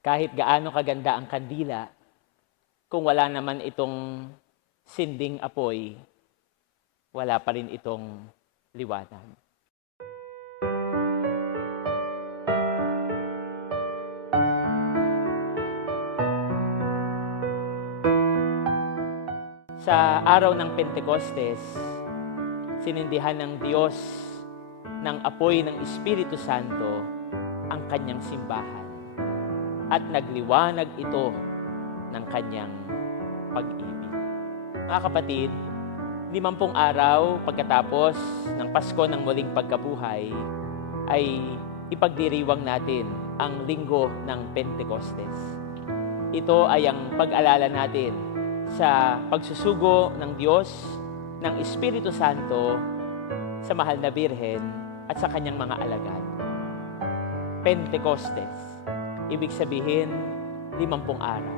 Kahit gaano kaganda ang kandila, kung wala naman itong sinding apoy, wala pa rin itong liwanag. Sa araw ng Pentecostes, sinindihan ng Diyos ng apoy ng Espiritu Santo ang kanyang simbahan at nagliwanag ito ng kanyang pag-ibig. Mga kapatid, 50 araw pagkatapos ng Pasko ng Muling Pagkabuhay ay ipagdiriwang natin ang linggo ng Pentecostes. Ito ay ang pag-alala natin sa pagsusugo ng Diyos, ng Espiritu Santo sa mahal na Birhen at sa kanyang mga alagad. Pentecostes, ibig sabihin 50 araw.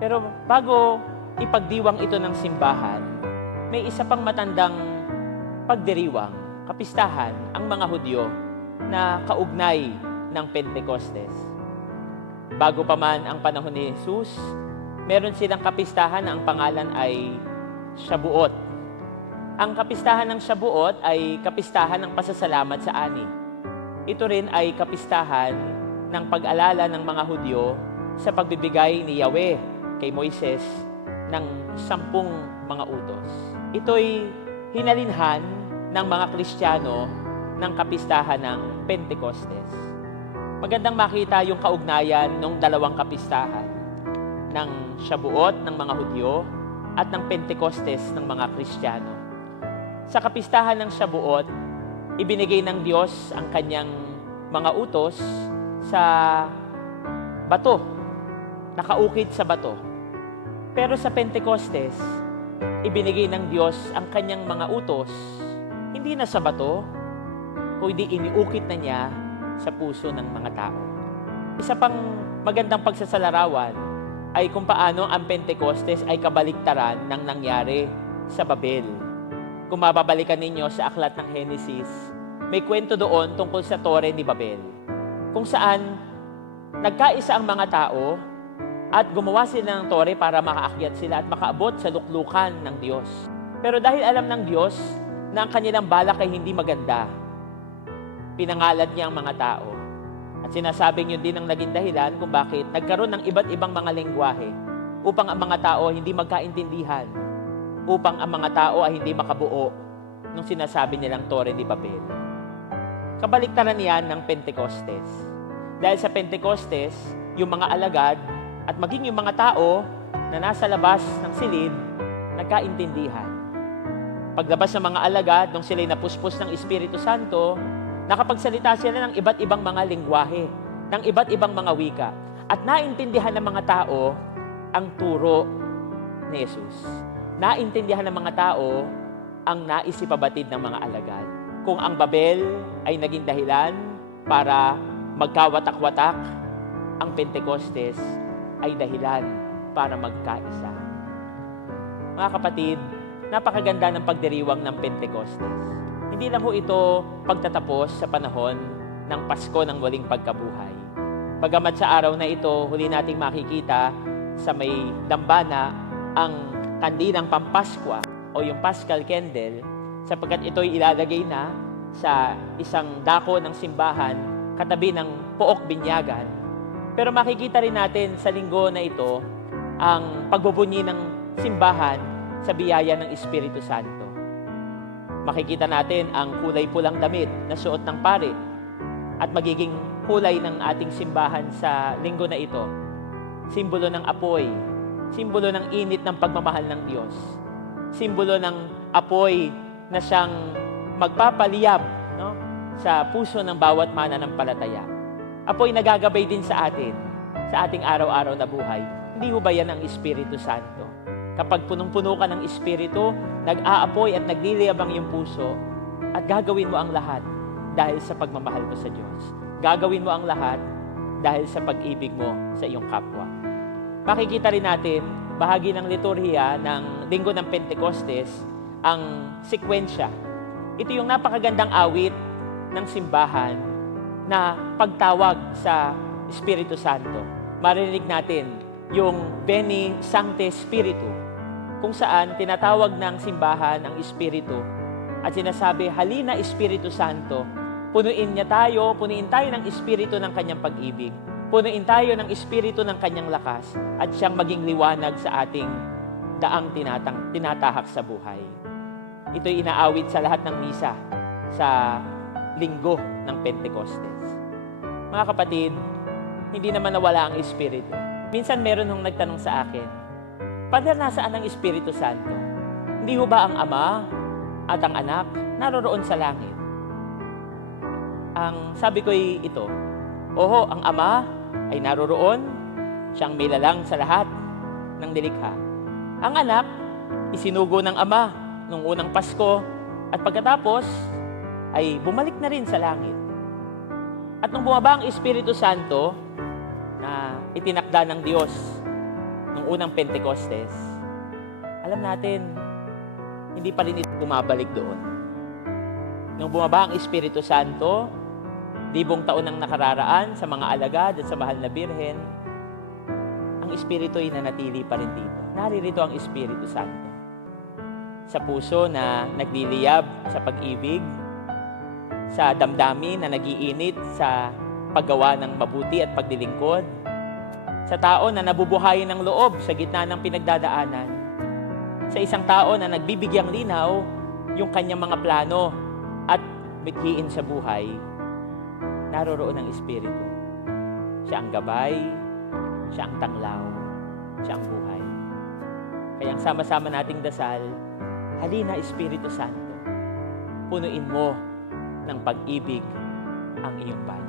Pero bago ipagdiwang ito ng simbahan, may isa pang matandang pagdiriwang, kapistahan ang mga Hudyo na kaugnay ng Pentecostes. Bago pa man ang panahon ni Jesus, meron silang kapistahan na ang pangalan ay Shabuot. Ang kapistahan ng Shabuot ay kapistahan ng pasasalamat sa ani. Ito rin ay kapistahan ng pag-alala ng mga Hudyo sa pagbibigay ni Yahweh kay Moises ng 10 mga utos. Ito'y hinalinhan ng mga Kristiyano ng kapistahan ng Pentecostes. Magandang makita yung kaugnayan ng dalawang kapistahan, ng Shabuot ng mga Hudyo at ng Pentecostes ng mga Kristiyano. Sa kapistahan ng Shabuot, ibinigay ng Diyos ang kanyang mga utos sa bato, nakaukit sa bato. Pero sa Pentecostes, ibinigay ng Diyos ang kanyang mga utos, hindi na sa bato, kundi iniukit na niya sa puso ng mga tao. Isa pang magandang pagsasalarawan ay kung paano ang Pentecostes ay kabaliktaran ng nangyari sa Babel. Kung mababalikan ninyo sa aklat ng Henesis, may kwento doon tungkol sa Tore ni Babel, kung saan nagkaisa ang mga tao at gumawa sila ng tore para makaakyat sila at makaabot sa luklukan ng Diyos. Pero dahil alam ng Diyos na ang kanilang balak ay hindi maganda, pinangalad niya ang mga tao. At sinasabing yun din ang naging dahilan kung bakit nagkaroon ng iba't ibang mga lengguwahe upang ang mga tao hindi magkaintindihan, upang ang mga tao ay hindi makabuo nung sinasabi nilang Tore ni Babel. Kabaliktaran yan ng Pentecostes. Dahil sa Pentecostes, yung mga alagad at maging yung mga tao na nasa labas ng silid, nagkaintindihan. Paglabas ng mga alagad, nung sila'y napuspos ng Espiritu Santo, nakapagsalita sila ng iba't ibang mga lengguwahe, ng iba't ibang mga wika. At naintindihan ng mga tao ang turo ni Jesus. Naintindihan ng mga tao ang naisipabatid ng mga alagad. Kung ang Babel ay naging dahilan para magkawatak-watak, ang Pentecostes ay dahilan para magkaisa. Mga kapatid, napakaganda ng pagdiriwang ng Pentecostes. Hindi lang ho ito pagtatapos sa panahon ng Pasko ng Muling Pagkabuhay. Bagamat sa araw na ito, huli nating makikita sa may dambana ang kandilang Pampaskwa o yung Paschal Candle, sapagkat ito'y ilalagay na sa isang dako ng simbahan katabi ng pook binyagan. Pero makikita rin natin sa linggo na ito ang pagbubunyi ng simbahan sa biyaya ng Espiritu Santo. Makikita natin ang kulay pulang damit na suot ng pari at magiging kulay ng ating simbahan sa linggo na ito. Simbolo ng apoy, simbolo ng init ng pagmamahal ng Diyos, simbolo ng apoy na siyang magpapaliyab, no, sa puso ng bawat mananampalataya. Apoy nagagabay din sa atin, sa ating araw-araw na buhay. Hindi ho ba yan ang Espiritu Santo? Kapag punong-puno ka ng Espiritu, nag-aapoy at nagliliyabang yung puso at gagawin mo ang lahat dahil sa pagmamahal mo sa Diyos. Gagawin mo ang lahat dahil sa pag-ibig mo sa iyong kapwa. Makikita rin natin, bahagi ng liturhiya ng Linggo ng Pentecostes, ang sekwensya. Ito yung napakagandang awit ng simbahan na pagtawag sa Espiritu Santo. Marinig natin yung Veni Sancte Spiritu, kung saan tinatawag ng simbahan ang Espiritu at sinasabi, halina Espiritu Santo, punuin tayo ng Espiritu ng kanyang pag-ibig, punuin tayo ng Espiritu ng kanyang lakas at siyang maging liwanag sa ating daang tinatahak sa buhay. Ito'y inaawit sa lahat ng misa sa linggo ng Pentecostes. Mga kapatid, hindi naman nawala ang Espiritu. Minsan meron nung nagtanong sa akin, Father, nasaan ang Espiritu Santo? Hindi ho ba ang Ama at ang Anak naroroon sa langit? Ang sabi ko'y ito, oho, ang Ama ay naroroon, siyang may lalang sa lahat ng nilikha. Ang Anak, isinugo ng Ama nung unang Pasko at pagkatapos ay bumalik na rin sa langit. At nung bumaba ang Espiritu Santo na itinakda ng Diyos nung unang Pentecostes, alam natin, hindi pa rin ito bumabalik doon. Nung bumaba ang Espiritu Santo, 1,000 taon ang nakararaan sa mga alagad at sa mahal na birhen, ang Espiritu ay nanatili pa rin dito. Naririto ang Espiritu Santo. Sa puso na nagliliyab sa pag-ibig, sa damdamin na nagiinit sa paggawa ng mabuti at paglilingkod, sa tao na nabubuhayin ng loob sa gitna ng pinagdadaanan, sa isang tao na nagbibigyang linaw yung kanyang mga plano at mithiin sa buhay, naroroon ang Espiritu. Siya ang gabay, siya ang tanglaw, siya ang buhay. Kaya ang sama-sama nating dasal, halina Espiritu Santo, punuin mo ng pag-ibig ang iyong bayan.